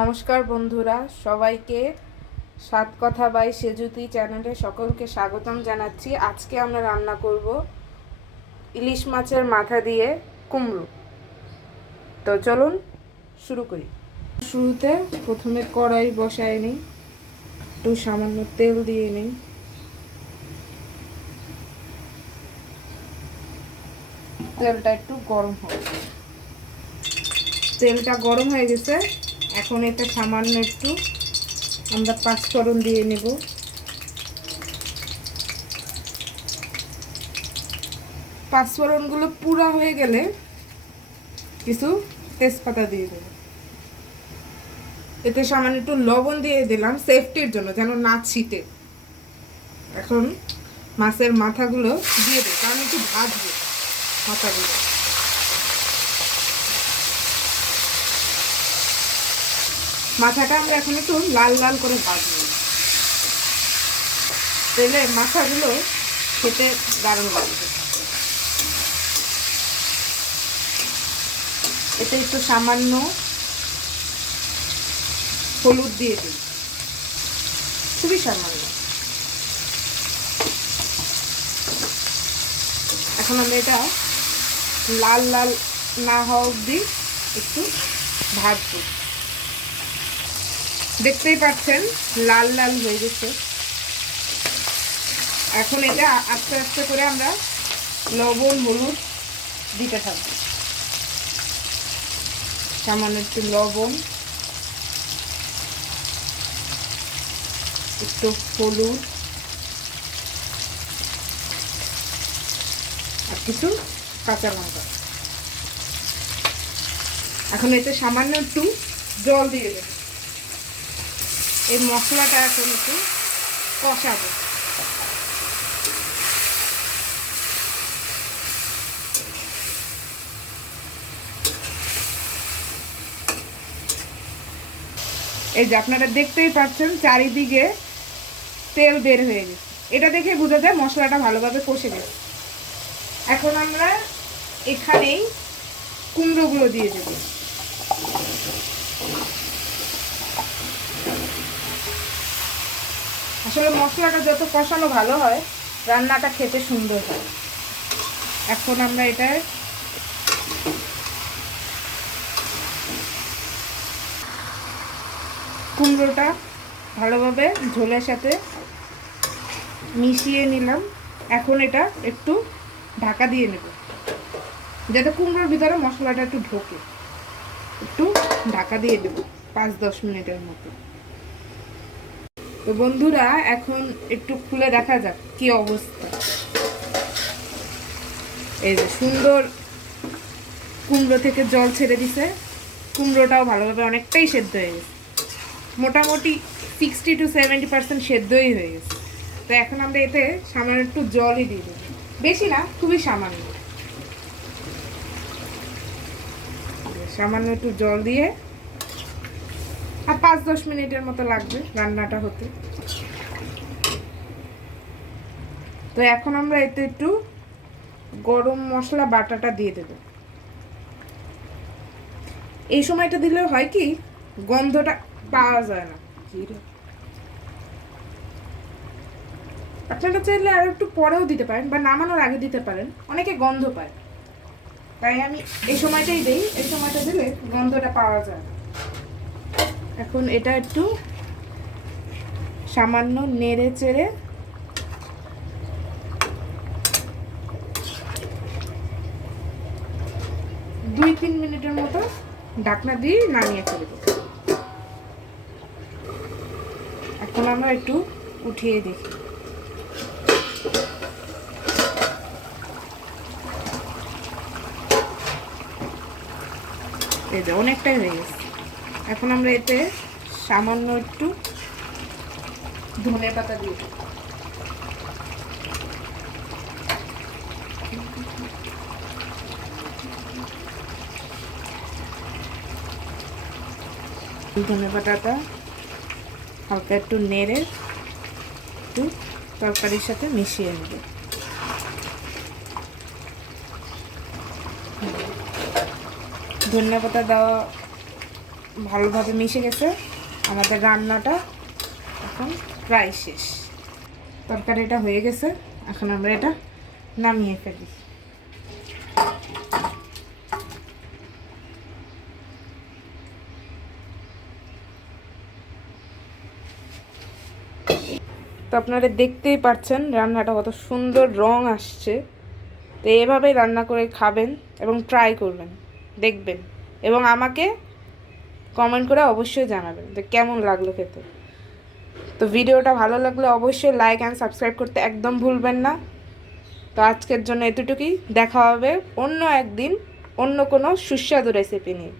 নমস্কার বন্ধুরা, সবাইকে সাত কথা বাই সেজুতি চ্যানেলে সকলকে স্বাগতম জানাচ্ছি। আজকে আমরা রান্না করব ইলিশ মাছের মাথা দিয়ে কুমড়ো। তো চলুন শুরু করি। শুরুতে প্রথমে কড়াই বসায় নিই, একটু সামান্য তেল দিয়ে নিই। তেলটা একটু গরম হবে। তেলটা গরম হয়ে গেছে, এখন এটা সামান্য একটু আমরা পাঁচফোড়ন দিয়ে নেব। পাঁচফোড়নগুলো পুরা হয়ে গেলে কিছু তেজপাতা দিয়ে দেব। এতে সামান্য একটু লবণ দিয়ে দিলাম সেফটির জন্য, যেন না ছিটে। এখন মাছের মাথাগুলো দিয়ে দেব, কারণ একটু ভাজবো মাথাগুলো। মাথাটা আমরা এখন একটু লাল লাল করে ভাজবো, তাহলে মাথাগুলো খেতে দারুণ লাগবে। এতে একটু সামান্য হলুদ দিয়ে দিই, খুবই সামান্য। এখন আমরা এটা লাল লাল না হওয়া অবধি একটু ভাজবো। দেখতেই পাচ্ছেন লাল লাল হয়ে গেছে। এখন এটা আস্তে আস্তে করে আমরা লবণ হলুদ দিতে থাকবো। সামান্য একটু লবণ, একটু হলুদ আর কিছু কাঁচা লঙ্কা। এখন এতে সামান্য একটু জল দিয়ে দেব। এই মশলাটা এখন একটু কষাবো। এই যে আপনারা দেখতেই পাচ্ছেন চারিদিকে তেল বের হয়ে গেছে। এটা দেখে বোঝা যায় মশলাটা ভালোভাবে কষে গেছে। এখন আমরা এখানেই কুমড়োগুলো দিয়ে দেব। আসলে মশলাটা যত কষানো ভালো হয়, রান্নাটা খেতে সুন্দর হয়। এখন আমরা এটা কুমড়োটা ভালোভাবে ঝোলের সাথে মিশিয়ে নিলাম। এখন এটা একটু ঢাকা দিয়ে নেব, যাতে কুমড়োর ভিতরে মশলাটা একটু ঢোকে। একটু ঢাকা দিয়ে দেব 5-10 মিনিটের মতো। তো বন্ধুরা, এখন একটু খুলে দেখা যাক কি অবস্থা। এই যে সুন্দর কুমড়ো থেকে জল ছেড়ে দিছে। কুমড়োটাও ভালোভাবে অনেকটাই সেদ্ধ হয়ে গেছে, মোটামুটি 60-70% সেদ্ধই হয়ে গেছে। তো এখন আমরা এতে সামান্য একটু জলই দিয়ে দেবো, বেশি না, খুবই সামান্য। সামান্য একটু জল দিয়ে আর 5-10 মিনিটের মতো লাগবে রান্নাটা হতে। তো এখন আমরা এতে একটু গরম মশলা বাটাটা দিয়ে দেব। এই সময়টা দিলে হয় কি, গন্ধটা পাওয়া যায় না। আপনারা চাইলে আর একটু পরেও দিতে পারেন বা নামানোর আগে দিতে পারেন, অনেকে গন্ধ পায়, তাই আমি এই সময়টাই দিই। এই সময়টা দিলে গন্ধটা পাওয়া যায়। এখন এটা একটু সামান্য নেড়ে চেড়ে 2-3 মিনিটের মতো ঢাকনা দিয়ে নামিয়ে ফেলব। এখন আমরা একটু উঠিয়ে দেখি। এই যে অনেকটাই হয়ে গেছে। এখন আমরা এতে সামান্য একটু ধনেপাতা দিয়ে দেব। ধনেপাতাটা হালকা একটু নেড়ে একটু তরকারির সাথে মিশিয়ে নেব। ধনেপাতা দেওয়া ভালোভাবে মিশে গেছে। আমাদের রান্নাটা এখন প্রায় শেষ। তরকারিটা হয়ে গেছে, এখন আমরা এটা নামিয়ে ফেলি। তো আপনারা দেখতেই পাচ্ছেন রান্নাটা কত সুন্দর রং আসছে। তো এভাবেই রান্না করে খাবেন এবং ট্রাই করবেন, দেখবেন এবং আমাকে কমেন্ট করে অবশ্যই জানাবেন যে কেমন লাগলো খেতে। তো ভিডিওটা ভালো লাগলে অবশ্যই লাইক অ্যান্ড সাবস্ক্রাইব করতে একদম ভুলবেন না। তো আজকের জন্য এতটুকুই, দেখা হবে অন্য একদিন অন্য কোনো সুস্বাদু রেসিপি নিয়ে।